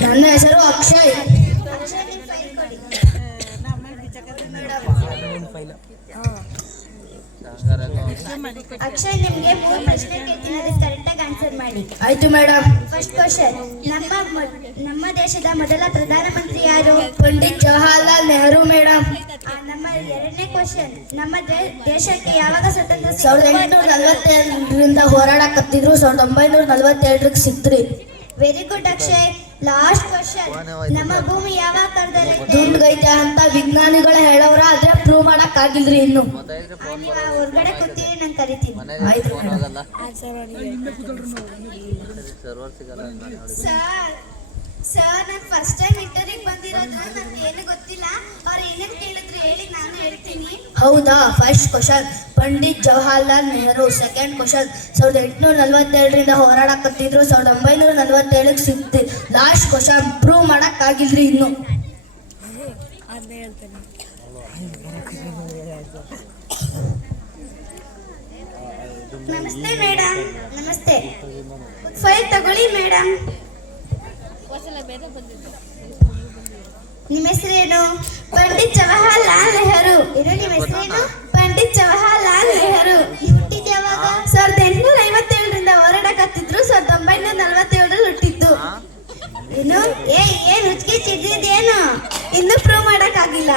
ನನ್ನ ಹೆಸರು ಅಕ್ಷಯ್. ಅಕ್ಷಯ್, ನಿಮ್ಗೆ 3 ಪ್ರಶ್ನೆ ಕೇಳ್ತೀನಿ, ಅದಕ್ಕೆ ಕರೆಕ್ಟಾಗಿ ಆನ್ಸರ್ ಮಾಡಿ. ಆಯ್ತು ಮೇಡಮ್. ಫಸ್ಟ್ ಕ್ವಶನ್, ನಮ್ಮ ದೇಶದ ಮೊದಲ ಪ್ರಧಾನಮಂತ್ರಿ ಯಾರು? ಪಂಡಿತ್ ಜವಾಹರ್ಲಾಲ್ ನೆಹರು ಮೇಡಮ್. ನಮ್ಮ ಎರಡನೇ ಕ್ವಶನ್, ನಮ್ಮ ದೇಶಕ್ಕೆ ಯಾವಾಗ ಸ್ವತಂತ್ರ? 1842ರಿಂದ ಹೋರಾಡಕತ್ತಿದ್ರು, 1947ಕ್ಕೆ ಸಿಕ್ತ್ರಿ. Very good Akshay. Last question, ನಮ್ಮ ಭೂಮಿ ಯಾವಾಗ ಕರ್ದೈತೆ? ದುಂಡ್ಗೈತೆ ಅಂತ ವಿಜ್ಞಾನಿಗಳು ಹೇಳೋರ, ಆದ್ರೆ ಪ್ರೂವ್ ಮಾಡಕ್ ಆಗಿಲ್ರಿ ಇನ್ನು. ನೀವು ಹೊರಗಡೆ ಕೂತೀರಿ, ನಾನು ಕರಿತೀನಿ. ಆಯ್ತು ಸರ್, ನಾನು ಫಸ್ಟ್ ಟೈಮ್ ಇಂಟರ್ವ್ಯೂಗೆ ಬಂದಿರೋದು, ನನಗೆ ಏನು ಗೊತ್ತಿಲ್ಲ. ಅವ್ರು ಏನೇನು ಕೇಳಿದ್ರು ಹೇಳಿ, ನಾನು ಹೇಳ್ತೀನಿ. ಹೌದಾ? First question Pandit Jawaharlal Nehru. Second question 1842ರಿಂದ ಹೋರಾಡಕತ್ತಿದ್ರು, 1947ಕ್ಕೆ ಸಿಕ್ತಿ. ಲಾಸ್ಟ್ ಕ್ವಶನ್ ಪ್ರೂವ್ ಮಾಡಕ್ ಆಗಿಲ್ರಿ ಇನ್ನು. ನಮಸ್ತೆ ಮೇಡಮ್. ನಮಸ್ತೆ. ಫೈಲ್ ತಗೊಳ್ಳಿ ಮೇಡಮ್. ನಿಮ್ಮ ಹೆಸರೇನು? ಪಂಡಿತ್ ಜವಾಹರ್ಲಾಲ್ ನೆಹರು. ಏನು ನಿಮ್ಮ ಹೆಸರೇನು? ಪಂಡಿತ್ ಜವಾಹರ್ಲಾಲ್ ನೆಹರು. ನೀವು ಹುಟ್ಟಿದ ಯಾವಾಗ? 1857ರಿಂದ ಹೋರಾಡಕತ್ತಿದ್ರು, 1947ರಲ್ಲಿ ಹುಟ್ಟಿದ್ದು. ಏನು? ಏನು ಹುಚ್ಚಿಗೆ ಚಿದ್ದಿದ್ದೇನು? ಇನ್ನೂ ಪ್ರೂವ್ ಮಾಡಕ್ಕಾಗಿಲ್ಲ.